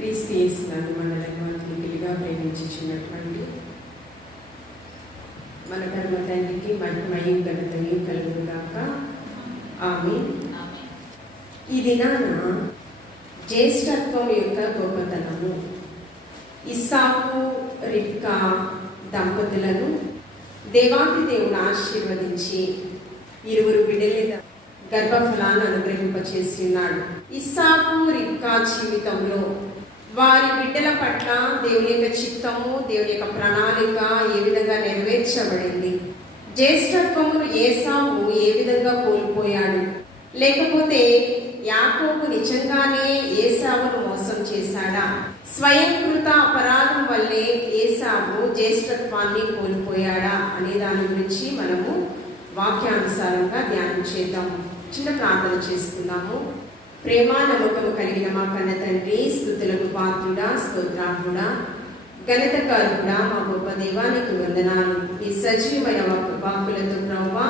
క్రీస్తు యేసునందు మనలను అతిథులుగా ప్రేమించుచున్నటువంటి మన ధర్మ తండ్రికి మహిమయు ఘనతయు కలుగుగాక ఆమె ఈ దినాన జ్యేష్ఠత్వం యొక్క గొప్పతనము. ఇస్సాకు రిక్కా దంపతులను దేవాతి దేవుడు ఆశీర్వదించి ఇరువురు బిడ్డల గర్భఫలాన్ని అనుగ్రహింపచేసి ఉన్నాడు. ఇస్సాకు రిక్కా జీవితంలో వారి బిడ్డల పట్ల దేవుని యొక్క చిత్తము దేవుని యొక్క ప్రణాళిక ఏ విధంగా నెరవేర్చబడింది? జ్యేష్ఠత్వమును ఏసాము ఏ విధంగా కోల్పోయాడు? లేకపోతే యాకోబు నిజంగానే ఏసావును మోసం చేశాడా? స్వయంకృత అపరాధం వల్లే ఏసావు జ్యేష్ఠత్వాన్ని కోల్పోయాడా అనే దాని గురించి మనము వాక్యానుసారంగా ధ్యానం చేద్దాం. చిన్న ప్రార్థన చేసుకుందాము. ప్రేమ నమ్మకము కలిగిన మా కన్న తండ్రి స్థుతులకు పాత్రుడా స్తోత్రాహుడా ఘనతకారుడా మా గొప్ప దేవానికి వందనాలు. ఈ సజీవమైన వాక్కులతో ప్రవ్వా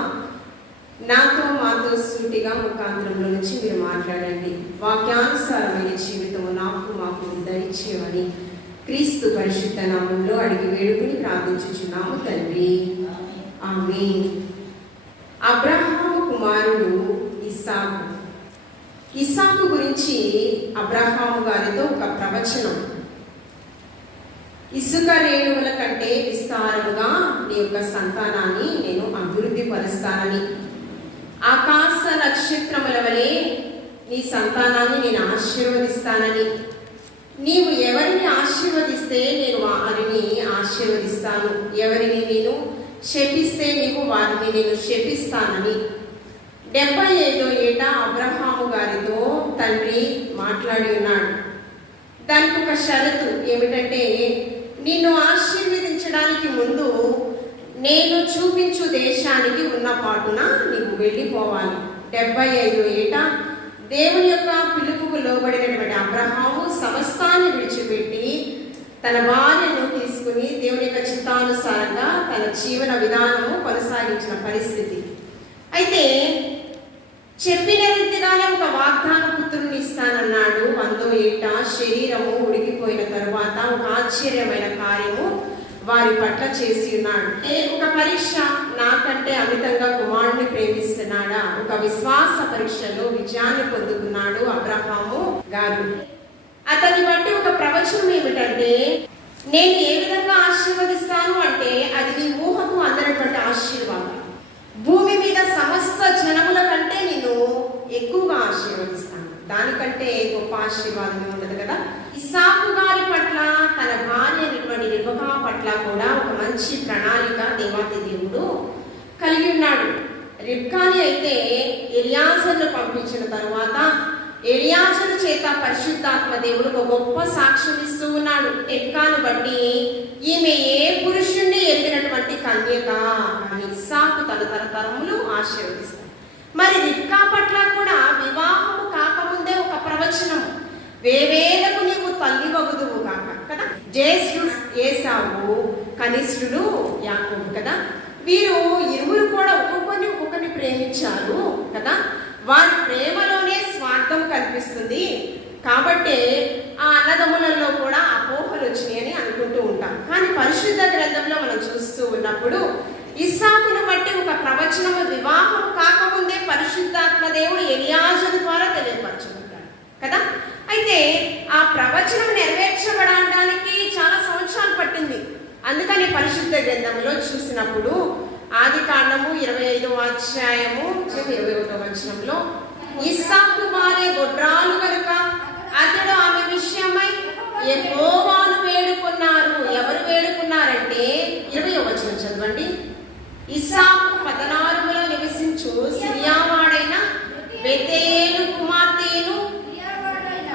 నాతో మాతో సూటిగా ముఖాంతరంలో నుంచి మీరు మాట్లాడండి. వాక్యానుసారమైన జీవితము నాకు మాకు దయచేయమని క్రీస్తు పరిశుద్ధ నామంలో అడిగి వేడుకుని ప్రార్థించుచున్నాము తండ్రి. ఆమె అబ్రహాము కుమారుడు ఇస్సాకు ఇసాకు గురించి అబ్రహాము గారితో ఒక ప్రవచనం. ఇసుక రేణువుల కంటే విస్తారముగా నీ యొక్క సంతానాన్ని నేను అభివృద్ధి పరుస్తానని ఆకాశ నక్షత్రముల వలె నీ సంతానాన్ని నేను ఆశీర్వదిస్తానని. నీవు ఎవరిని ఆశీర్వదిస్తే నేను వారిని ఆశీర్వదిస్తాను? ఎవరిని నేను శపిస్తే నీవు వారిని నేను శపిస్తానని. డెబ్బై ఐదో ఏట అబ్రహాము గారితో తండ్రి మాట్లాడి ఉన్నాడు. దానికి ఒక షరతు ఏమిటంటే నిన్ను ఆశీర్వదించడానికి ముందు నేను చూపించు దేశానికి ఉన్న పాటున నీకు వెళ్ళిపోవాలి. డెబ్బై ఐదు ఏట దేవుని యొక్క పిలుపుకు లోబడినటువంటి అబ్రహాము సమస్తాన్ని విడిచిపెట్టి తన భార్యను తీసుకుని దేవుని యొక్క చిత్తానుసారంగా తన జీవన విధానము కొనసాగించిన పరిస్థితి. అయితే చెప్పిన రీతిగానే ఒక వాగ్దాన పుత్రుని ఇస్తానన్నాడు. వందో ఏట శరీరము ఉడికిపోయిన తరువాత ఒక ఆశ్చర్యమైన కార్యము వారి పట్ల చేసి ఉన్నాడు. ఒక పరీక్ష నాకంటే అమితంగా కుమారుడిని ప్రేమిస్తున్నాడా? ఒక విశ్వాస పరీక్షలో విజయాన్ని పొందుకున్నాడు అబ్రహాము గారు. అతన్ని బట్టి ఒక ప్రవచనం ఏమిటంటే నేను ఏ విధంగా ఆశీర్వదిస్తాను అంటే అది నీ ఊహకు అందనటువంటి ఆశీర్వాదం. భూమి మీద సమస్త జనముల కంటే నేను ఎక్కువగా ఆశీర్వదిస్తాను. దానికంటే గొప్ప ఆశీర్వాదం ఉండదు కదా. ఇసాకు గారి పట్ల తన భార్య అయినటువంటి రిబకా పట్ల కూడా ఒక మంచి ప్రణాళిక దేవాతి దేవుడు కలిగి ఉన్నాడు. రిబ్కాని అయితే ఎలియాజర్ను పంపించిన తరువాత ఎలియాజరు చేత పరిశుద్ధాత్మ దేవుడు ఒక గొప్ప సాక్ష్యం ఇస్తూ ఉన్నాడు. ఎక్కాను బట్టి ఈమె ఏ పురుషుణ్ణి ఎదిగినటువంటి కన్యక అని ఇస్సాకు తన తరతరములు ఆశీర్వదిస్తాడు మరి రిక్కా పట్ల కూడా వివాహము కాకముందే ఒక ప్రవచనం వేవేలకు నీవు తల్లి వగుదువు కాక కదా? జ్యేష్ఠుడు ఏసావు కనిష్ఠుడు యాకోబు కదా? వీరు ఇరువురు కూడా ఒక్కొక్కరిని ఒక్కొక్కరిని ప్రేమించారు కదా? వారి ప్రేమలోనే స్వార్థం కనిపిస్తుంది కాబట్టి ఆ అన్నదమ్ములలో కూడా అపోహలు వచ్చినాయని అనుకుంటూ ఉంటాం. కానీ పరిశుద్ధ గ్రంథంలో మనం చూస్తూ ఉన్నప్పుడు ఇస్సాకును బట్టి ఒక ప్రవచనము వివాహం కాకముందే పరిశుద్ధాత్మ దేవుడు ఎలియాజను ద్వారా తెలియపరచుకుంటాడు కదా? అయితే ఆ ప్రవచనం నెరవేర్చబడడానికి చాలా సంవత్సరాలు పట్టింది. అందుకని పరిశుద్ధ గ్రంథంలో చూసినప్పుడు ఆది కాండము ఇరవై ఐదవ అధ్యాయము ఇరవై ఒకటో వచనంలో ఇస్సాకు మారే గొడ్రాలు కనుక అతడు ఆమె విషయమై యెహోవాను వేడుకున్నారు. ఎవరు వేడుకున్నారంటే ఇరవై వచనం చదవండి. ఇస్సాకు పదనాలుగులో నివసించు సిరియావాడైన బెతేలు కుమార్తెను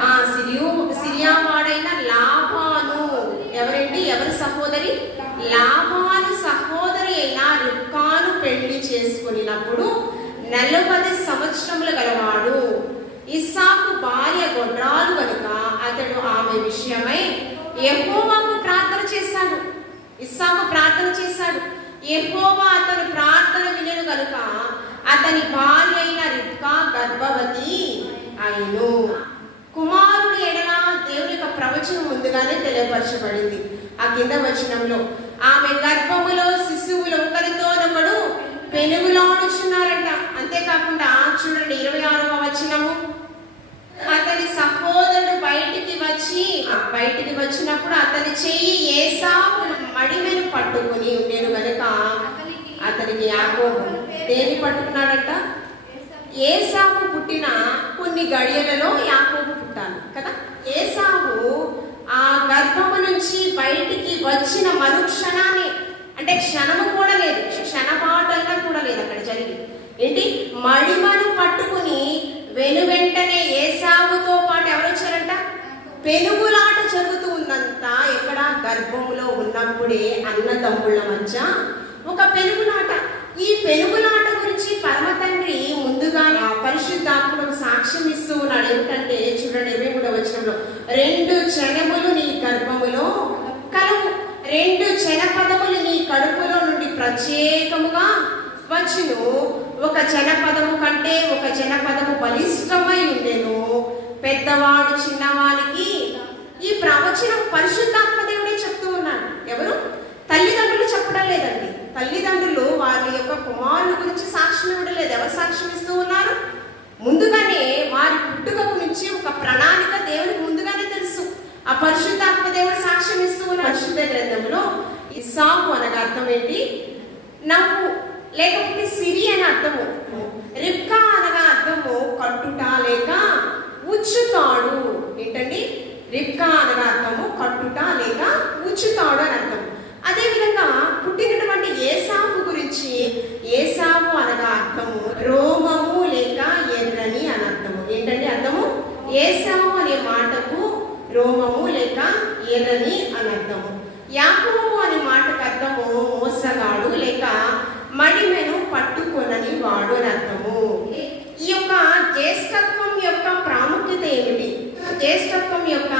ఆ సిరియు సిరియావాడైన లాభాను. ఎవరండి? ఎవరి సహోదరి? లాభాను సహోదరి అయిన రిబ్కాను పెళ్ళి చేసుకునినప్పుడు నలభై సంవత్సరములు గలవాడు. ఇస్సాకు భార్య గొడ్రాలు కనుక అతడు ఆమె విషయమై యెహోవాకు ప్రార్థన చేశాడు. ఇస్సాకు ప్రార్థన చేశాడు. ఎహోవా అతను ప్రార్థన వినను కనుక అతని భార్య అయిన రిప్కా గర్భవతి అయిను. కుమారుడు ఎడల దేవుని యొక్క ప్రవచనం తెలియపరచబడింది. ఆ కింద వచనంలో ఆమె గర్భములో శిశువులు ఒకరితోనొకడు పెనుగులాడుచున్నారంట అంతేకాకుండా చూడండి ఇరవై ఆరవ వచనము. అతని సహోదరుడు బయటికి వచ్చి బయటికి వచ్చినప్పుడు అతని చెయ్యి ఏసావు మడిమెను పట్టుకుని ఉండేను యాకోబు దేని పట్టుకున్నాడంట? ఏసావు పుట్టిన కొన్ని గడియలలో యాకోబు పుట్టాను కదా? ఏసావు ఆ గర్భము నుంచి బయటికి వచ్చిన మరుక్షణాన్ని అంటే క్షణము కూడా లేదు క్షణపాటైనా కూడా లేదు అక్కడ జరిగి. ఏంటి? మడిమను పట్టుకుని వెను వెంటనే ఏసావుతో పాటు ఎవరు వచ్చారంట? పెనుగులాట జరుగుతూ ఉందంతా ఎక్కడ గర్భములో ఉన్నప్పుడే అన్న తమ్ముళ్ళ మధ్య ఒక పెనుగులాట ఈ పెనుగులాట గురించి పరమ తండ్రి ముందుగా ఆ పరిశుద్ధాత్మకు సాక్ష్యం ఇస్తూ ఉన్నాడు. ఎందుకంటే చూడండి ఇరవై మూడవ వచనంలో రెండు చెనములు నీ గర్భములో కలవు. రెండు జనపదములు నీ కడుపులో నుండి ప్రత్యేకముగా వచ్చును. ఒక జనపదము కంటే ఒక జనపదము బలిష్టమై ఉండెను. పెద్దవాడు చిన్నవానికి ఈ ప్రవచనం పరిశుద్ధాత్మ దేవుడే చెప్తూ ఉన్నాడు. ఎవరు? తల్లిదండ్రులు చెప్పడం లేదండి. తల్లిదండ్రులు వారి యొక్క కుమారుల గురించి సాక్ష్యం ఇవ్వడలేదు ఎవరు సాక్ష్యం ఇస్తూ ఉన్నారు? ముందుగానే వారి పుట్టుకకు నుంచి ఒక ప్రణాళిక దేవునికి ముందుగానే తెలుసు. ఆ పరిశుద్ధాత్మ దేవుడు సాక్ష్యం ఇస్తూ ఉన్న పరిశుద్ధ గ్రంథంలో ఇసాకు అనగా అర్థం ఏంటి? నాకు లేకపోతే సిరి అని అర్థము. రిబ్కా అనగా అర్థము కట్టుట లేక ఉచ్చుతాడు. ఏంటండి? రిబ్కా అనగా అర్థము కట్టుట లేక ఉచ్చుతాడు అని అర్థం అదేవిధంగా పుట్టినటువంటి ఏసాపు గురించి ఏసాపు అనగా అర్థము రోమము లేక ఎర్రని అని అర్థము. ఏంటంటే అర్థము? ఏసావు అనే మాటకు రోమము లేక ఎర్రని అని అర్థము. యాకోబు అనే మాటకు అర్థము మోసగాడు లేక మడిమెను పట్టుకొనని వాడు అని అర్థము. ఈ యొక్క జ్యేష్ఠత్వం యొక్క ప్రాముఖ్యత ఏమిటి? జ్యేష్ఠత్వం యొక్క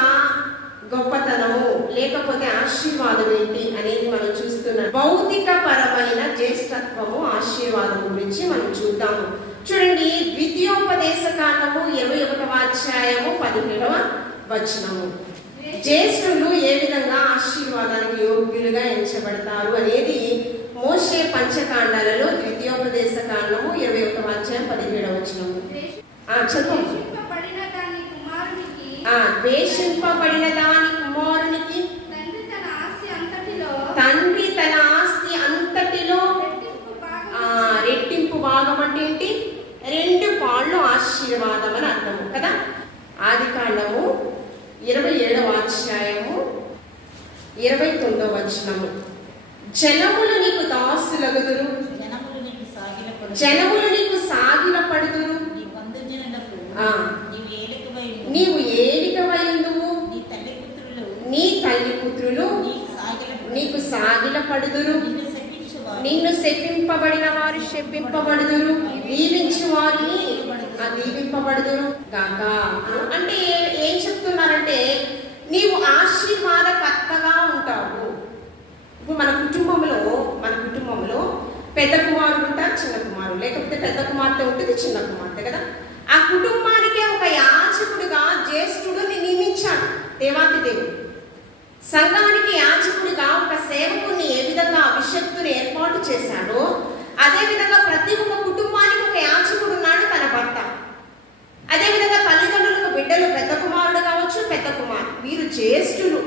గొప్పతనము లేకపోతే ఆశీర్వాదం ఏంటి అనేది మనం చూస్తున్నాం. భౌతిక పరమైన జ్యేష్ఠత్వము ఆశీర్వాదం గురించి మనం చూద్దాము. చూడండి ద్వితీయోపదేశ కాండము ఇరవై ఒకటవ అధ్యాయము పదిహేడవ వచనము. జ్యేష్ఠులు ఏ విధంగా ఆశీర్వాదానికి యోగ్యులుగా ఎంచబడతారు అనేది మోషే పంచకాండాలలో ద్వితీయోపదేశ కాండము ఇరవై ఒకటవ అధ్యాయం పదిహేడవ వచనము. ఆ చదువు ద్వేషింపబడిన దాని కుమారునికి ఆ ద్వేషింపబడిన దాని కుమారునికి తండ్రి తన ఆస్తి అంతటిలో తండ్రి తన ఆస్తి అంతటిలో రెట్టింపు భాగం అంటే ఏంటి? రెండు పాళ్ళు ఆశీర్వాదం అని అర్థము కదా? ఆది కాండము ఇరవై ఏడవ అధ్యాయము ఇరవై తొమ్మిదవ వచనము. జనములు నీకు దాసులగుదురు. జనములు నీకు సాగిలపడు. జనములు నీకు సాగిల పడుదురు నీ బంధుజనులకు ఆ. నీవు ఏలికవై ఉండు. నీవు ఏలికవైందువు నీ తల్లి పుత్రులు నీ తల్లి పుత్రులు నీకు సాగిల పడుదురు. నిన్ను శపింపబడిన వారు శపింపబడుదురు. దీవించు వారిని ఆ దీవింపబడుదురు కాక అంటే ఏం చెప్తున్నారంటే నీవు ఆశీర్వాదకర్తగా ఉంటావు. ఇప్పుడు మన కుటుంబంలో మన కుటుంబంలో పెద్ద కుమారుడు ఉంటారు చిన్న కుమారుడు. లేకపోతే పెద్ద కుమార్తె ఉంటుంది చిన్న కుమార్తె కదా. ఆ కుటుంబానికే ఒక యాచకుడుగా జ్యేష్ఠుడు నియమించాడు. దేవాతి దేవుడు. సంఘానికి యాజకుడిగా ఒక సేవకుని ఏ విధంగా అభిషక్తుని ఏర్పాటు చేశాడో అదే విధంగా ప్రతి ఒక్క కుటుంబానికి ఒక యాజకుడు ఉన్నాడు తన భర్త. అదే విధంగా తల్లిదండ్రులకు బిడ్డలు పెద్ద కుమారుడు కావచ్చు పెద్ద కుమార్ వీరు జ్యేష్ఠులు.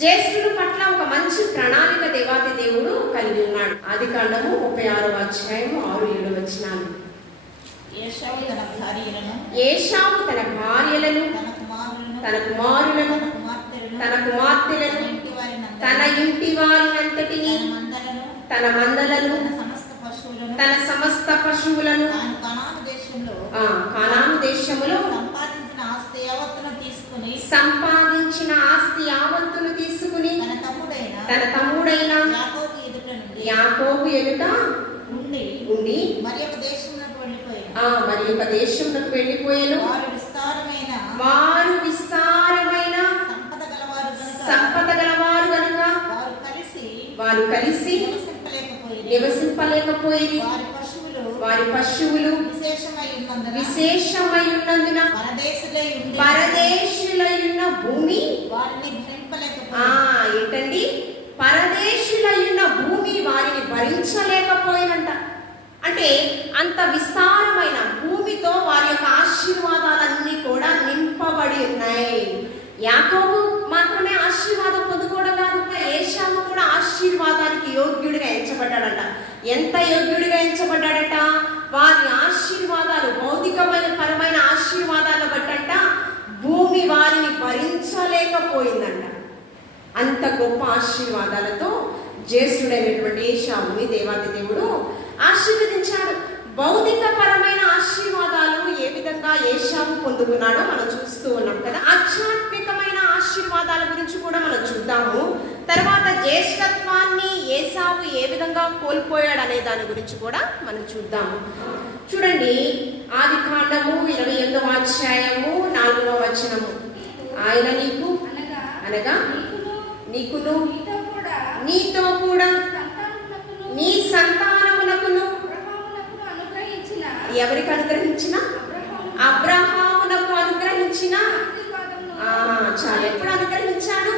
జ్యేష్ఠుల పట్ల ఒక మంచి ప్రణాళిక దేవాది దేవుడు కలిగి ఉన్నాడు. ఆది కాండము ముప్పై ఆరో అధ్యాయము ఆరు ఏడు భార్యలను ఏషావు తన భార్యలను తన కుమారులను తన కుమారులను తన కుమార్తెలను తన ఇంటి వారినంతటిని తన మందలను తన సమస్త పశువులను కనాను దేశంలో దేశములో సంపాదించిన ఆస్తి యావత్తును తీసుకుని సంపాదించిన ఆస్తి యావత్తును తీసుకుని తన తమ్ముడైన యాకోబు ఎదుట ఉండి ఉండి మరి ఒక దేశమునకు వెళ్ళిపోయాను ఆ మరి ఒక దేశంలోకి వెళ్ళిపోయాను వారు విస్తారమైన వారు విస్తారమైన వారు కలిసి నివసింపలేకపోయి వారి పశువులు వారి పశువులు విశేషమై ఉన్నందున విశేషమై ఉన్నందున పరదేశులై ఉండి పరదేశులయున్న భూమి ఏంటండి? పరదేశులైన భూమి వారిని భరించలేకపోయినంట. అంటే అంత విస్తారమైన భూమితో వారి యొక్క ఆశీర్వాదాలన్నీ కూడా నింపబడి ఉన్నాయి. యాకోబు మాత్రమే ఆశీర్వాదం పొందుకోవడం కాదు ఏషాము కూడా ఆశీర్వాదానికి యోగ్యుడిగా ఎంచబడ్డాడట. ఎంత యోగ్యుడిగా ఎంచబడ్డాడట? వారి ఆశీర్వాదాలు భౌతికమైన పరమైన ఆశీర్వాదాలను బట్టంట భూమి వారిని భరించలేకపోయిందంట. అంత గొప్ప ఆశీర్వాదాలతో జ్యేష్ఠుడైనటువంటి ఏషాముని దేవాది దేవుడు ఆశీర్వదించాడు. భౌతిక పరమైన ఆశీర్వాదాలు ఏ విధంగా ఏషావు పొందుకున్నాడో మనం చూస్తూ ఉన్నాం కదా. ఆధ్యాత్మికమైన ఆశీర్వాదాల గురించి కూడా మనం చూద్దాము. తర్వాత జ్యేష్ఠత్వాన్ని ఏసావు ఏ విధంగా కోల్పోయాడు అనే దాని గురించి కూడా మనం చూద్దాము. చూడండి ఆది కాండము ఇరవై ఎనిమిదవ అధ్యాయము నాలుగవ వచనము. ఆయన నీకు? అనగా నీకును నీతో కూడా నీతో కూడా సంతానమునకును నీ అనుగ్రహించిన ఎవరికి అనుగ్రహించిన? అబ్రహామునకు అనుగ్రహించిన? చాలు. ఎప్పుడు అనుగ్రహించాడు?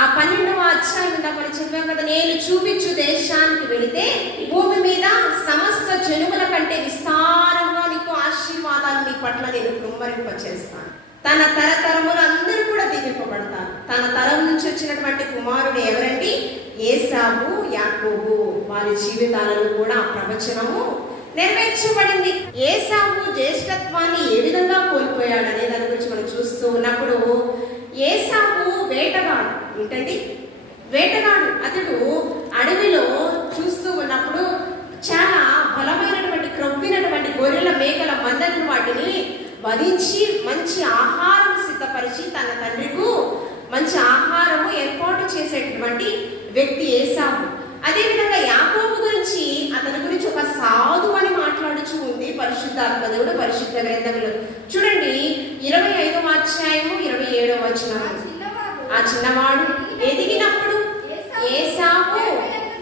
ఆ పన్నెండవ అధ్యాయం ఇందాక మనం చెప్పాం కదా నేను చూపించు దేశానికి వెళితే భూమి మీద సమస్త జనుముల కంటే విస్తారంగా నీకు ఆశీర్వాదాలు నీ పట్ల నేను కుమ్మరింపచేస్తాను తన తరతరములు అందరూ కూడా దీవింపబడతారు. తన తరం నుంచి వచ్చినటువంటి కుమారుడు ఎవరండి? ఏసాబు యాకోబు. వారి జీవితాలను కూడా ఆ ప్రవచనము నెరవేర్చబడింది. ఏసావు జ్యేష్ఠత్వాన్ని ఏ విధంగా కోల్పోయాడు అనే దాని గురించి మనం చూస్తూ ఉన్నప్పుడు ఏసావు వేటగాడు. ఏంటండి? వేటగాడు. అతడు అడవిలో చూస్తూ ఉన్నప్పుడు చాలా బలమైనటువంటి క్రొవ్వినటువంటి గొర్రెల మేకల మందలను వాటిని వధించి మంచి ఆహారం సిద్ధపరిచి తన తండ్రికు మంచి ఆహారము ఏర్పాటు చేసేటటువంటి వ్యక్తి ఏసావు. అదేవిధంగా యాకోబు గురించి అతని గురించి ఒక సాధు అని మాట్లాడుచూ ఉంది పరిశుద్ధాత్మ దేవుడు పరిశుద్ధ గ్రంథంలో. చూడండి ఇరవై ఐదవ అధ్యాయము ఇరవై ఏడవ వచనం. ఆ చిన్నవాడు ఎదిగినప్పుడు ఏసావు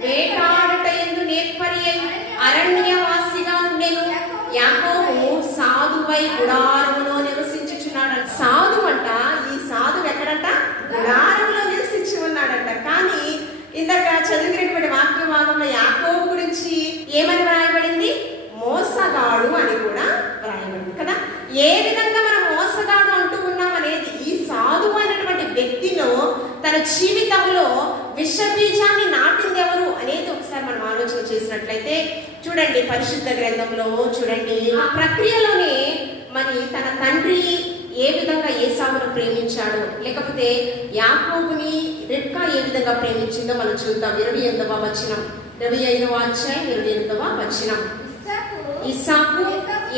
వేటాడట ఎందు నేర్పరి అరణ్యవాసిగా ఉండెను. యాకోబు సాధువై గుడారములో నివసించుచున్నాడు సాధు అంట ఈ సాధు ఎక్కడంట? గుడారంలో నివసించి ఉన్నాడంట. కానీ ఇందాక చదివినటువంటి వాక్య భాగంలో యాకోబు గురించి ఏమని వ్రాయబడింది? మోసగాడు అని కూడా వ్రాయబడింది కదా? ఏ విధంగా మనం మోసగాడు అంటూ ఉన్నాం అనేది ఈ సాధువు అయినటువంటి వ్యక్తిలో తన జీవితంలో విషబీజాన్ని నాటింది ఎవరు అనేది ఒకసారి మనం ఆలోచన చేసినట్లయితే చూడండి పరిశుద్ధ గ్రంథంలో చూడండి ఆ ప్రక్రియలోనే మరి తన తండ్రి ఏ విధంగా ఏసావును ప్రేమించాడు లేకపోతే యాకోబుని రెట్కా ఏ విధంగా ప్రేమించిందో మనం చూద్దాం. ఇరవై ఎనిమిదవ వచనం. ఇరవై ఐదవ అధ్యాయం ఇరవై ఎనిమిదవ వచనం. ఇస్సాకు ఇస్సాకు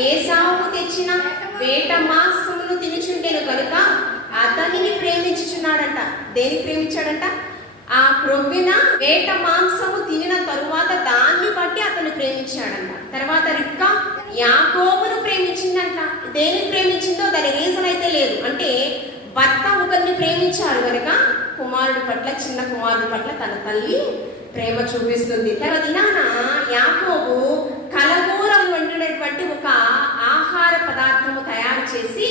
ఏసావు తెచ్చిన వేట మాంసమును తినుచుండేను కనుక అతనిని ప్రేమించుచున్నాడంట. దేని ప్రేమించాడంట? ఆ క్రొవ్విన వేట మాంసము తినిన తరువాత దాన్ని బట్టి అతను ప్రేమించాడంట తర్వాత రిక్క యాకోబును ప్రేమించిందంట. దేని ప్రేమించిందో దాని రీజన్ అయితే లేదు. అంటే భర్త ఒకరిని ప్రేమించారు కనుక కుమారుడు పట్ల చిన్న కుమారుడు పట్ల తన తల్లి ప్రేమ చూపిస్తుంది. తర్వాత దినాన యాకోబు కలగూరం వండినటువంటి ఒక ఆహార పదార్థము తయారు చేసి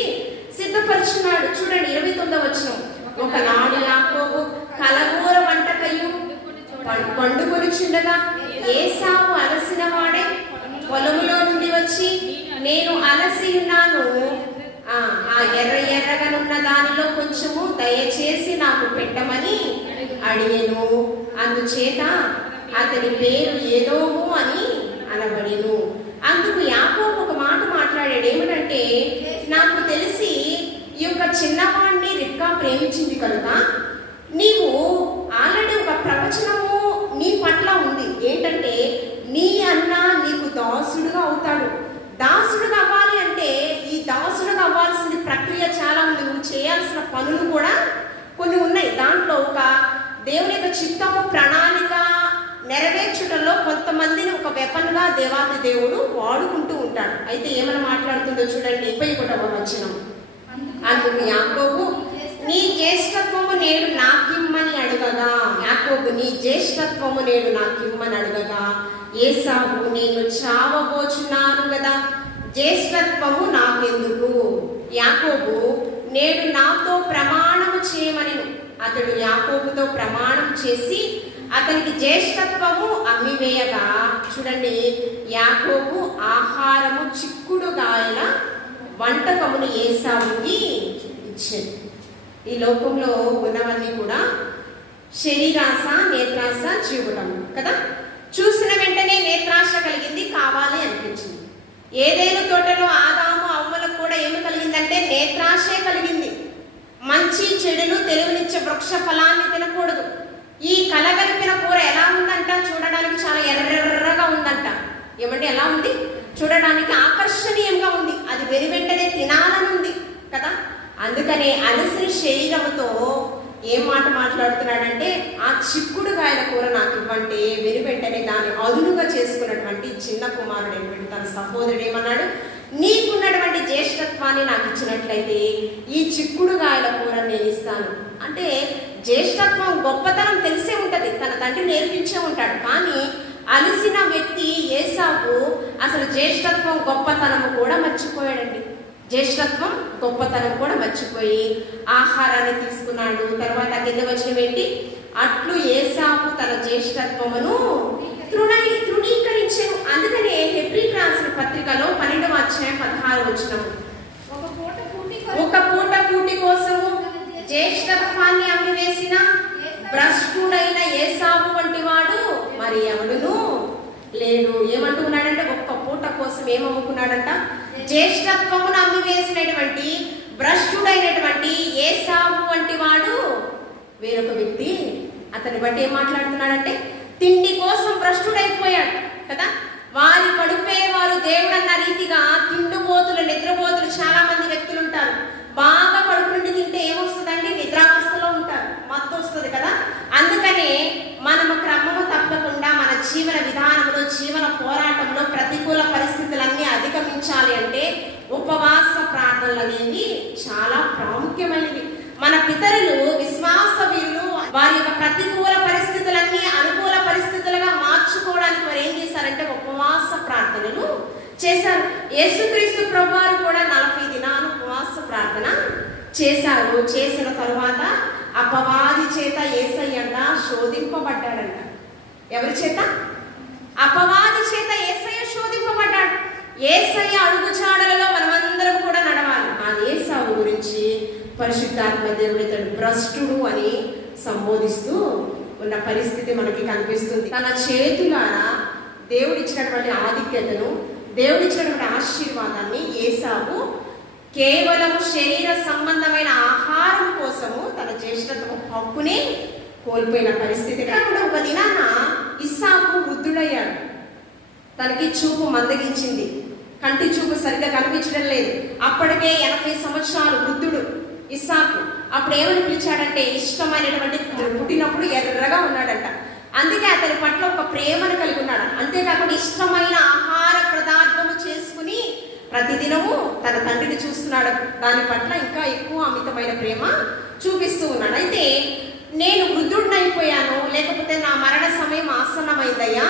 సిద్ధపరుచున్నాడు చూడండి ఇరవై తొమ్మిదో వచ్చిన ఒకనాడు యాకోబు కలగూర వంటకయు పండుకొని చుండగా ఏసావు అలసిన వాడే పొలములో నుండి వచ్చి నేను అలసి ఉన్నాను. ఆ ఎర్ర ఎర్రగనున్న దానిలో కొంచెము దయచేసి నాకు పెట్టమని అడిగాను. అందుచేత అతని పేరు ఏదోము అని అనబడిను. అందుకు యాకోబు ఒక మాట మాట్లాడాడు. ఏమిటంటే నాకు తెలిసి ఈ యొక్క చిన్నవాడిని రిక్కా ప్రేమించింది కనుక నీవు ఆల్రెడీ ఒక ప్రవచనము నీ పట్ల ఉంది ఏంటంటే నీ అన్న నీకు దాసుడుగా అవుతాడు. దాసుడుగా అవ్వాలి అంటే ఈ దాసుడుగా అవ్వాల్సిన ప్రక్రియ చాలా ఉంది నువ్వు చేయాల్సిన పనులు కూడా కొన్ని ఉన్నాయి. దాంట్లో ఒక దేవుని యొక్క చిత్తము ప్రణాళిక నెరవేర్చుటలో కొంతమందిని ఒక వెపన్గా దేవాది దేవుడు వాడుకుంటూ ఉంటాడు. అయితే ఏమైనా మాట్లాడుతుందో చూడండి. ముప్పై ఒకటవ వచనం. అందుకు యాకోబు నీ జ్యేష్ఠత్వము నేడు నాకిమ్మని అడగగా. యాకోబు నీ జ్యేష్ఠత్వము నేడు నాకిమ్మని అడగగా. ఏసావు నేను చావబోచున్నాను కదా జ్యేష్ఠత్వము నాకెందుకు? యాకోబు నేడు నాతో ప్రమాణము చేయమని అతడు యాకోబుతో ప్రమాణం చేసి అతనికి జ్యేష్ఠత్వము అమ్మివేయగా. చూడండి యాకోబు ఆహారము చిక్కుడుగాయల వంటకమును ఏసావుకి ఇచ్చాడు. ఈ లోకంలో ఉన్నవన్నీ కూడా శరీరాస నేత్రాస చూడటం కదా? చూసిన నిరాశ కలిగింది కావాలి అనిపించింది. ఏదైనా తోటలో ఆదాము అవ్వలకు కూడా ఏమి కలిగిందంటే నేత్రాశే కలిగింది. మంచి చెడును తెలివినిచ్చే వృక్ష ఫలాన్ని తినకూడదు. ఈ కలగలిపిన కూర ఎలా ఉందంట? చూడడానికి చాలా ఎర్రెర్రగా ఉందంట. ఏమంటే ఎలా ఉంది? చూడడానికి ఆకర్షణీయంగా ఉంది. అది వెను వెంటనే తినాలని ఉంది కదా? అందుకనే అలసిన శరీరంతో ఏం మాట మాట్లాడుతున్నాడంటే ఆ చిక్కుడుగాయల కూర నాకు ఇవ్వంటే వెను వెంటనే దాన్ని అదునుగా చేసుకున్నటువంటి చిన్న కుమారుడు ఏమిటి తన సహోదరుడు ఏమన్నాడు? నీకున్నటువంటి జ్యేష్ఠత్వాన్ని నాకు ఇచ్చినట్లయితే ఈ చిక్కుడుగాయల కూర నేను ఇస్తాను. అంటే జ్యేష్ఠత్వం గొప్పతనం తెలిసే ఉంటుంది తన తండ్రి నేర్పించే ఉంటాడు. కానీ అలసిన వ్యక్తి ఏసాకు అసలు జ్యేష్ఠత్వం గొప్పతనము కూడా మర్చిపోయాడండి. జ్యేష్ఠత్వం గొప్పతనం కూడా మర్చిపోయి ఆహారాన్ని తీసుకున్నాడు. తర్వాత కింద వచ్చిన ఏంటి? అట్లు ఏసాకు తన జ్యేష్ఠత్వమును తృణి తృణీకరించాను. అందుకనే హెబ్రిక్ రాసిన పత్రికలో పన్నెండవ అధ్యాయం పదహారు వచ్చినము ఒక పూట కూటి కోసము జ్యేష్ఠత్వాన్ని అమ్మివేసిన భ్రష్టుడైన ఏసావు వంటి వాడు మరి ఎవడును లేడు. ఏమంటున్నాడంటే ఒక్క పూట కోసం ఏమమ్ముకున్నాడంట? జ్యేష్ఠత్వమును అమ్మివేసినటువంటి భ్రష్టుడైనటువంటి ఏసావు వంటి వాడు వేరొక వ్యక్తి. అతని బట్టి ఏం మాట్లాడుతున్నాడంటే తిండి కోసం భ్రష్టుడైపోయాడు కదా? వారి పడుపే వారు దేవుడు అన్న రీతిగా తిండిపోతులు నిద్రపోతులు చాలా మంది వ్యక్తులు ఉంటారు బాగా కదా? అందుకనే మనము క్రమము తప్పకుండా మన జీవన విధానంలో జీవన పోరాటంలో ప్రతికూల పరిస్థితులన్నీ అధిగమించాలి అంటే ఉపవాస ప్రార్థనలు అనేవి చాలా ప్రాముఖ్యమైనవి. మన పితరులు విశ్వాస వీరులు వారి యొక్క ప్రతికూల పరిస్థితులన్నీ అనుకూల పరిస్థితులుగా మార్చుకోవడానికి వారు ఏం చేశారంటే ఉపవాస ప్రార్థనలు చేశారు. యేసుక్రీస్తు ప్రభువారు కూడా నలభై దినాలు ఉపవాస ప్రార్థన చేశారు చేసిన తరువాత అపవాది చేత ఏసయ్యంట శోధింపబడ్డాడంట. ఎవరి చేత? అపవాది చేత ఏసయ్య శోధింపబడ్డాడు. ఏసయ్య అడుగుచాడలలో మనమందరం కూడా నడవాలి. ఆ ఏసావు గురించి పరిశుద్ధాత్మ దేవుడు ఇతడు భ్రష్టుడు అని సంబోధిస్తూ ఉన్న పరిస్థితి మనకి కనిపిస్తుంది. తన చేతులారా దేవుడిచ్చినటువంటి ఆధిక్యతను దేవుడిచ్చినటువంటి ఆశీర్వాదాన్ని ఏసావు కేవలం శరీర సంబంధమైన ఆహారం కోసము తన జ్యేష్ఠత్వ హక్కునే కోల్పోయిన పరిస్థితి కాకుండా ఒక దినాన ఇస్సాకు వృద్ధుడయ్యాడు. తనకి చూపు మందగించింది. కంటి చూపు సరిగ్గా కనిపించడం లేదు. అప్పటికే ఎనభై సంవత్సరాలు వృద్ధుడు ఇస్సాకు. అప్పుడు ఏమని పిలిచాడంటే ఇష్టమైనటువంటి పుట్టినప్పుడు ఎర్రగా ఉన్నాడంట. అందుకే అతని పట్ల ఒక ప్రేమను కలిగి ఉన్నాడు. అంతేకాకుండా ఇష్టమైన ఆహార పదార్థము చేసుకుని ప్రతిదినము తన తండ్రిని చూస్తున్నాడు. దాని పట్ల ఇంకా ఎక్కువ అమితమైన ప్రేమ చూపిస్తూ ఉన్నాడు. అయితే నేను వృద్ధుడినైపోయాను. లేకపోతే నా మరణ సమయం ఆసన్నమైందయ్యా.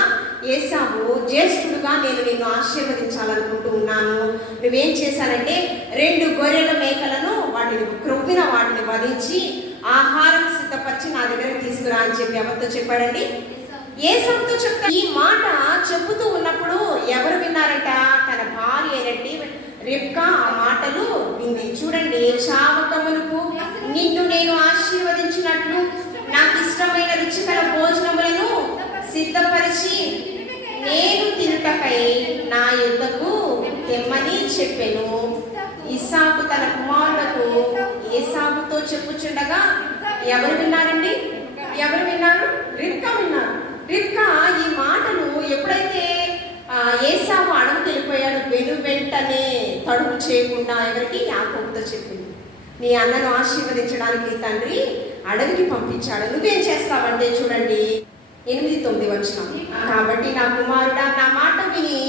ఏసావు జ్యేష్ఠుడుగా నేను నిన్ను ఆశీర్వదించాలనుకుంటూ ఉన్నాను. నువ్వేం చేశానంటే రెండు గొర్రెల మేకలను వాటిని క్రొవ్విన వాటిని వధించి ఆహారం సిద్ధపరిచి నా దగ్గర తీసుకురా అని చెప్పి ఎవరితో చెప్పాడండి? ఏసంతో చెప్తా ఈ మాట చెబుతూ ఉన్నప్పుడు ఎవరు విన్నారంట? తన భార్య అయినట్టి రిప్కా ఆ మాటలు వింది చూడండి చావకములకు నిన్ను నేను ఆశీర్వదించినట్లు నాకు ఇష్టమైన రుచికర భోజనములను సిద్ధపరిచి నేను తినుటకై నా యుద్ధకు తెమ్మని చెప్పెను. ఇసాకు తన కుమారులకు ఏసాకుతో చెప్పుచుండగా ఎవరు విన్నారండి? ఎవరు విన్నారు? రిప్కా విన్నారు. రిబ్కా ఈ మాటలు ఎప్పుడైతే ఏసావు అడవికి వెళ్ళిపోయాడు వెను వెంటనే తడుపు చేయకుండా ఎవరికి యాకోబుతో చెప్పింది నీ అన్నను ఆశీర్వదించడానికి తండ్రి అడవికి పంపించాడు. నువ్వేం చేస్తావంటే చూడండి ఎనిమిది తొమ్మిది వచ్చిన కాబట్టి నా కుమారుడా నా మాట విని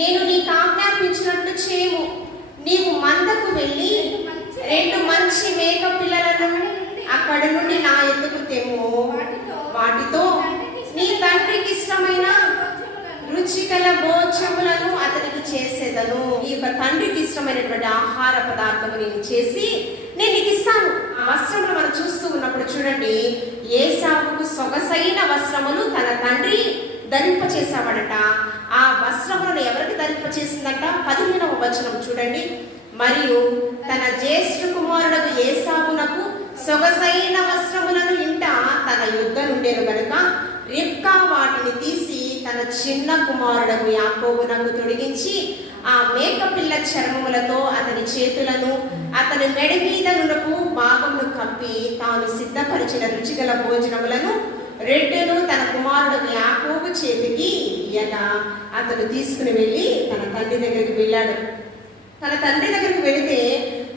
నేను నీకు ఆజ్ఞాపించినట్లు చేయము. నీవు మందకు వెళ్ళి రెండు మంచి మేక పిల్లలను అక్కడ నుండి నా ఎత్తుకు తెమ్ము. వాటితో నీ తండ్రికి ఇష్టమైన రుచికల భోజములను అతనికి చేసేదను. ఈ యొక్క తండ్రికి ఇష్టమైనటువంటి ఆహార పదార్థము నేను చేసి నేను నీకు ఇస్తాను. ఆ వస్త్రములు మనం చూస్తూ ఉన్నప్పుడు చూడండి ఏసావుకు సొగసైన వస్త్రములు తన తండ్రి ధరింప చేశామడట ఆ వస్త్రములను ఎవరికి ధరింప చేసిందంట? పదిహేనవ వచనం చూడండి. మరియు తన జ్యేష్ఠ కుమారుడు ఏసావునకు సొగసైన వస్త్రములను ఇంట తన యుద్ధ నుండేను కనుక రిప్కా వాటిని తీసి తన చిన్న కుమారుడకు యాకోబునకు తొడిగించి ఆ మేకపిల్ల చర్మములతో అతని చేతులను అతని మెడ మీద నునపు భాగమును కప్పి తాను సిద్ధపరిచిన రుచిగల భోజనములను రెడ్డును తన కుమారుడు యాకోబు చేతికి ఇయ్యగా. అతను తీసుకుని వెళ్ళి తన తండ్రి దగ్గరికి వెళ్ళాడు. తన తండ్రి దగ్గరికి వెళితే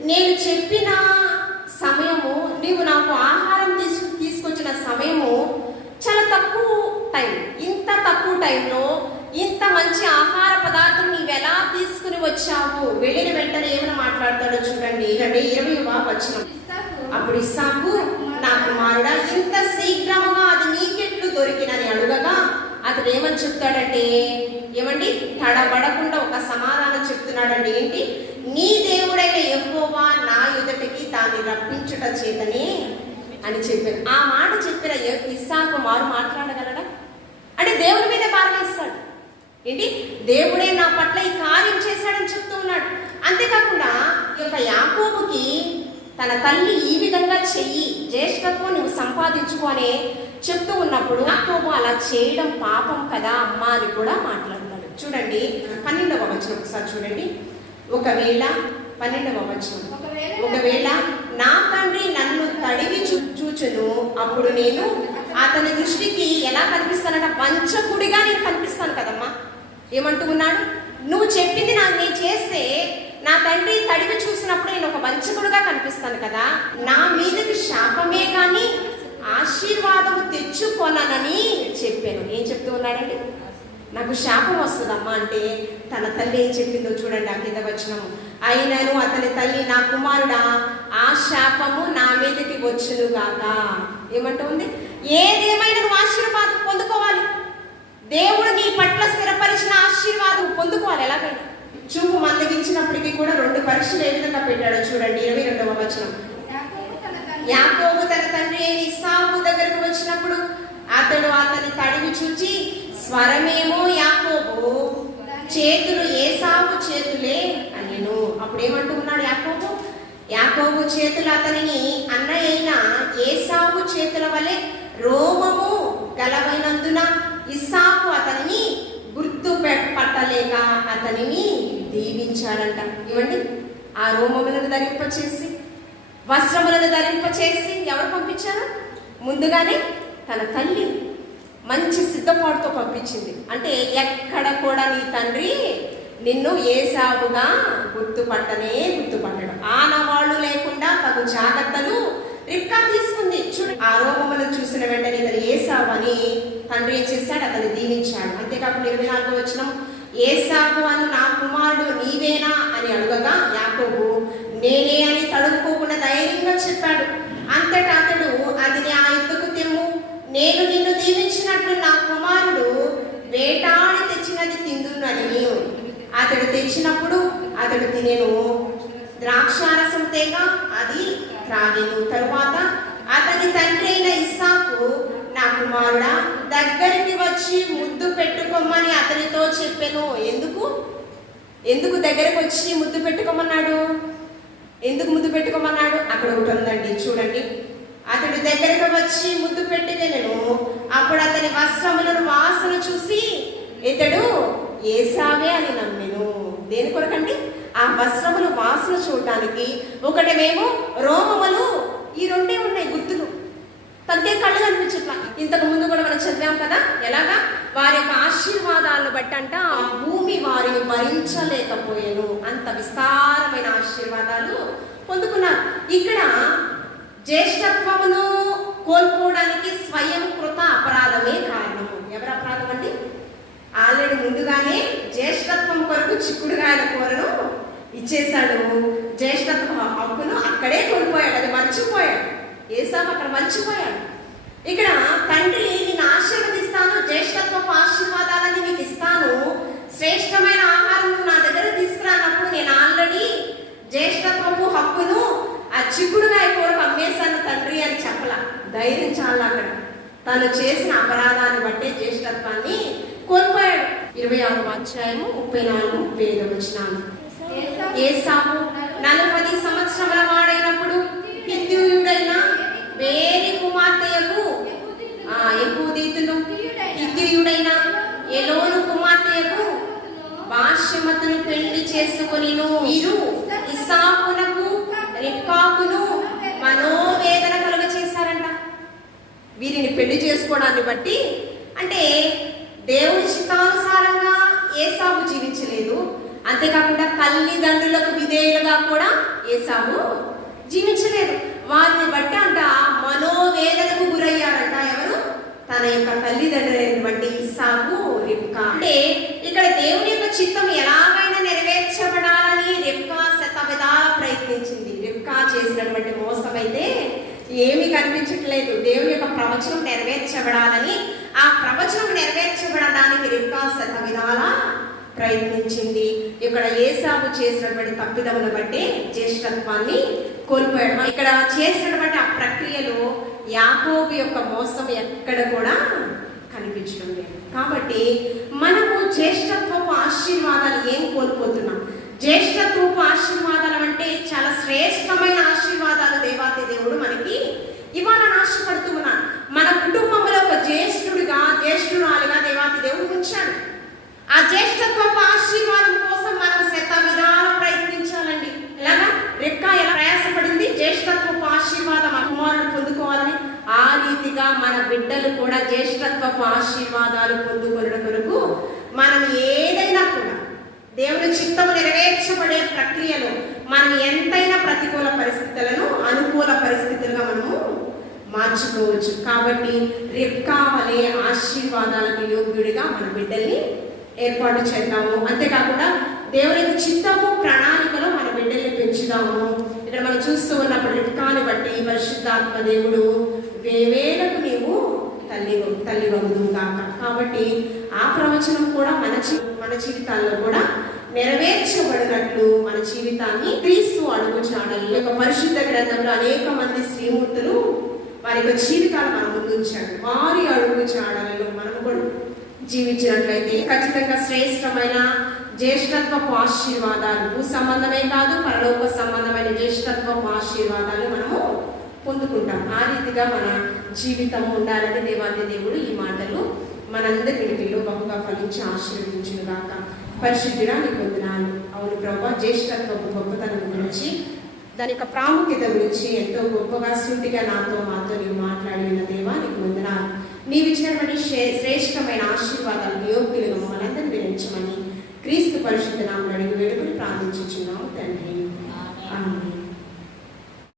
నేను చెప్పిన సమయము నీవు నాకు ఆహారం తీసు తీసుకొచ్చిన సమయము చాలా తక్కువ టైం ఇంత తక్కువ టైంలో ఇంత మంచి ఆహార పదార్థం నీవు ఎలా తీసుకుని వచ్చావు? వెళ్ళిన వెంటనే ఏమైనా మాట్లాడతాడో చూడండి. అంటే ఇరవై వచ్చిన అప్పుడు ఇస్సాకు నా కుమారుడా ఇంత శీఘ్రముగా అది నీకెట్లు దొరికినని అడుగగా అతడు ఏమని చెప్తాడంటే ఏమండి? తడబడకుండా ఒక సమాధానం చెప్తున్నాడండి. ఏంటి? నీ దేవుడైన ఎవోవా నా ఎదుటికి దాన్ని రప్పించుట చేతనే అని చెప్పారు. ఆ మాట చెప్పిన ఇస్సాకు మారు మాట్లాడగలడా? అంటే దేవుడి మీద భారం వేస్తాడు. ఏంటి? దేవుడే నా పట్ల ఈ కార్యం చేశాడని చెప్తూ ఉన్నాడు. అంతేకాకుండా ఈ యొక్క యాకోబుకి తన తల్లి ఈ విధంగా చెయ్యి జ్యేష్ఠత్వం నువ్వు సంపాదించుకో అని చెప్తూ ఉన్నప్పుడు యాకోబు అలా చేయడం పాపం కదా అమ్మా అని కూడా మాట్లాడతాడు చూడండి పన్నెండవ వచనం ఒకసారి చూడండి. ఒకవేళ పన్నెండవ వచనం. ఒకవేళ నా తండ్రి నన్ను తడివి చూ- చూచును. అప్పుడు నేను అతని దృష్టికి ఎలా కనిపిస్తానంట? వంచకుడిగా నేను కనిపిస్తాను కదమ్మా. ఏమంటూ ఉన్నాడు? నువ్వు చెప్పింది నాకు నేను చేస్తే నా తండ్రి తడివి చూసినప్పుడు నేను ఒక వంచకుడుగా కనిపిస్తాను కదా. నా మీదకి శాపమే కానీ ఆశీర్వాదము తెచ్చుకొననని చెప్పాను. ఏం చెప్తూ ఉన్నాడండి? నాకు శాపం వస్తుందమ్మా అంటే తన తల్లి ఏం చెప్పిందో చూడండి ఆ కింద వచ్చినాము అయినను అతని తల్లి నా కుమారుడా ఆ శాపము నా మీదకి వచ్చును గాక. ఏమంటుంది? ఏదేమైనా నువ్వు ఆశీర్వాదం పొందుకోవాలి. దేవుడు నీ పట్ల స్థిరపరిచిన ఆశీర్వాదం పొందుకోవాలి. ఎలాగైనా. చూపు మందగించినప్పటికీ కూడా రెండు పరీక్షలు ఏ విధంగా పెట్టాడో చూడండి. ఇరవై రెండవ వచనం. యాకోబు తన తండ్రి యాకోబు తన తండ్రి అయిన ఇస్సాకు దగ్గరకు వచ్చినప్పుడు అతడు అతని తడివి చూచి స్వరమేమో యాకోబు చేతులు ఏసావు చేతులే అనేను. అప్పుడు ఏమంటున్నాడు యాకోబు? యాకోబు చేతులు అతనిని అన్నయ్యైన ఏసావు చేతుల వలె రోమము గలవైనందున ఇస్సాకు అతనిని గుర్తు పట్టలేక అతనిని దీవించాడంట. ఇవ్వండి ఆ రోమములను ధరింపచేసి వస్త్రములను ధరింపచేసి ఎవరు పంపించారు? ముందుగానే తన తల్లి మంచి సిద్ధపాటుతో పంపించింది. అంటే ఎక్కడ కూడా నీ తండ్రి నిన్ను ఏసావుగా గుర్తుపట్టనే గుర్తుపట్టడం. ఆనవాళ్ళు లేకుండా తగు జాగ్రత్తలు రిక్కా తీసుకుంది. చూడు ఆ రూపములను చూసిన వెంటనే ఇతను ఏసావు అని తండ్రి ఏం చేశాడు? అతను దీవించాడు. అంతేకాకుండా ఇరవై నాలుగో వచ్చిన ఏసావు అని నా కుమారుడు నీవేనా? అని అడుగగా యాకోబు నేనే అని తడుపుకోకుండా ధైర్యంగా చెప్పాడు. అంతటా అతడు అది ఆ ఎత్తుకు తెమ్ము. నేను నిన్ను దీవించినట్లు నా కుమారుడు వేటాడి తెచ్చినది తిందునని అతడు తెచ్చినప్పుడు అతడు తినేను. ద్రాక్షారసం తేగ అది త్రాగేను. తరువాత అతని తండ్రి అయిన ఇస్సాకు నా కుమారుడా దగ్గరికి వచ్చి ముద్దు పెట్టుకోమని అతనితో చెప్పాను. ఎందుకు? ఎందుకు దగ్గరకు వచ్చి ముద్దు పెట్టుకోమన్నాడు? ఎందుకు ముద్దు పెట్టుకోమన్నాడు? అక్కడ ఒకటి ఉందండి చూడండి. అతడు దగ్గరకు వచ్చి ముద్దు పెట్టుకెళ్ళను. అప్పుడు అతని వస్త్రములను వాసన చూసి ఇతడు ఏసావే అని నమ్మెను. దేని కొరకండి? ఆ వస్త్రములు వాసన చూడటానికి. ఒకటేమో రోమములు ఈ రెండే ఉన్నాయి గుర్తులు. తగ్గే కళ్ళు కనిపించట్లా. ఇంతకు ముందు కూడా మనం చదివాం కదా? ఎలాగా? వారి యొక్క ఆశీర్వాదాలను బట్టి అంట ఆ భూమి వారిని భరించలేకపోయాను. అంత విస్తారమైన ఆశీర్వాదాలు పొందుకున్నారు ఇక్కడ జ్యేష్ఠత్వమును కోల్పోవడానికి స్వయం కృత అపరాధమే కారణము ఎవరు అపరాధం అండి? ఆల్రెడీ ముందుగానే జ్యేష్ఠత్వం కొరకు చిక్కుడుగాయల కూరను ఇచ్చేశాడు. జ్యేష్ఠత్వ హక్కును అక్కడే కోల్పోయాడు. అది మర్చిపోయాడు. ఏసాం అక్కడ మర్చిపోయాడు. ఇక్కడ తండ్రి నేను ఆశీర్వదిస్తాను జ్యేష్ఠత్వపు ఆశీర్వాదాలని మీకు ఇస్తాను. శ్రేష్టమైన ఆహారం నా దగ్గర తీసుకురానప్పుడు నేను ఆల్రెడీ జ్యేష్ఠత్వపు హక్కును ఆ చిక్కుడుగాయ కూరకు అమ్మేశాను తండ్రి అని చెప్పలా. ధైర్యం చాలా అక్కడ. తను చేసిన అపరాధాన్ని బట్టే జ్యేష్ఠత్వాన్ని కోల్పోయాడు. ఇరవై ఆరు అధ్యాయము ముప్పై నాలుగు ముప్పై ఐదు వచ్చినాను ఏసాము నలభై సంవత్సరముల వాడైనప్పుడు హిత్యుయుడైన వేరే కుమార్తెయకు ఆ ఎహూదీతులు హిత్యుయుడైన ఎలోను కుమార్తెయకు భాష్యమతులు పెళ్ళి చేసుకొనిను. వీరు ఇసాకునకు రిక్కాకును మనోవేదన కలుగ చేశారంట వీరిని పెళ్ళి చేసుకోవడాన్ని బట్టి అంటే దేవుడి చిత్తానుసారంగా ఏసావు జీవించలేదు. అంతేకాకుండా తల్లిదండ్రులకు విధేయులుగా కూడా ఏసావు జీవించలేదు. వారిని బట్టి అంట మనోవేదనకు గురయ్యారంట ఎవరు? తన యొక్క తల్లిదండ్రులైనటువంటి ఇస్సాకు రిబ్కా అంటే ఇక్కడ దేవుని యొక్క చిత్తం ఎలాగైనా నెరవేర్చబడాలని రిప్కా శత విధాల ప్రయత్నించింది. రిప్కా చేసినటువంటి మోసం అయితే ఏమి కనిపించట్లేదు. దేవుని యొక్క ప్రవచనం నెరవేర్చబడాలని ఆ ప్రవచనం నెరవేర్చబడడానికి రిప్కా శత విధాల ప్రయత్నించింది. ఇక్కడ ఏసాగు చేసినటువంటి తప్పిదమును బట్టి జ్యేష్ఠత్వాన్ని కోల్పోయడం. ఇక్కడ చేసినటువంటి ఆ ప్రక్రియలో యాకోబు యొక్క మోసం ఎక్కడ కూడా కనిపించడం లేదు. కాబట్టి మనము జ్యేష్ఠత్వపు ఆశీర్వాదాలు ఏం కోల్పోతున్నాం? జ్యేష్ఠత్వపు ఆశీర్వాదాలు అంటే చాలా శ్రేష్టమైన ఆశీర్వాదం దేవాతి దేవుడు మనకి ఇవ్వాలని ఆశపడుతూ ఉన్నాను మన కుటుంబంలో ఒక జ్యేష్ఠుడిగా జ్యేష్ఠురాలిగా దేవాతి దేవుడు ఉంచాడు ఆ జ్యేష్ఠత్వపు ఆశీర్వాదం కోసం మనం శత విధాల ప్రయత్నించాలండి ఎలాగా రెక్క ఎలా ప్రయాసపడింది జ్యేష్ఠత్వపు ఆశీర్వాదం అకుమారులు పొందుకోవాలని ఆ రీతిగా మన బిడ్డలు కూడా జ్యేష్ఠత్వపు ఆశీర్వాదాలు పొందుకొనడం కొరకు మనం ఏదైనా కూడా దేవుని చిత్తము నెరవేర్చబడే ప్రక్రియలో మనం ఎంతైనా ప్రతికూల పరిస్థితులను అనుకూల పరిస్థితులుగా మనము మార్చుకోవచ్చు. కాబట్టి రిబ్కా వలె ఆశీర్వాదాలకు యోగ్యుడిగా మన బిడ్డల్ని ఏర్పాటు చేద్దాము. అంతేకాకుండా దేవుని చిత్తము ప్రణాళికలో మన బిడ్డల్ని పెంచుదాము. ఇక్కడ మనం చూస్తూ ఉన్నప్పుడు రిప్కాని బట్టి పరిశుద్ధాత్మ దేవుడు వేవేలకు నీవు తల్లి తల్లి వగుదు కాక కాబట్టి ఆ ప్రవచనం కూడా మన మన జీవితాల్లో కూడా నెరవేర్చబడినట్లు మన జీవితాన్ని క్రీస్తు అడుగు చాడలు యొక్క పరిశుద్ధ గ్రంథంలో అనేక మంది శ్రీమూర్తులు వారి యొక్క జీవితాలు మనం ముందుంచాడు వారి అడుగు చాడలలో మనం కూడా జీవించినట్లయితే ఖచ్చితంగా శ్రేష్టమైన జ్యేష్ఠత్వపు ఆశీర్వాదాలు. భూ సంబంధమే కాదు పరలోక సంబంధమైన జ్యేష్ఠత్వపు ఆశీర్వాదాలు మనము పొందుకుంటాం. ఆ రీతిగా మన జీవితం ఉండాలని దేవాది దేవుడు ఈ మాటలు మనందరి వినికిల్లో బహుగా ఫలించి ఆశీర్వదించును గాక పరిశుద్ధిగా నీకు వందనాలు. అవును ప్రభా జ్యేష్ఠత్వపు గొప్పతనం గురించి దాని యొక్క ప్రాముఖ్యత గురించి ఎంతో గొప్పగా సూటిగా నాతో మాతో నీవు మాట్లాడి ఉన్న దేవా నీకు వందనాలు. నీవు ఇచ్చినటువంటి శ్రే- శ్రేష్టమైన ఆశీర్వాదాలు యోగ్యులుగా మమ్మల్ని అందరినీ వినించమని క్రీస్తు పరిశుద్ధ నామని అడిగి తండ్రి.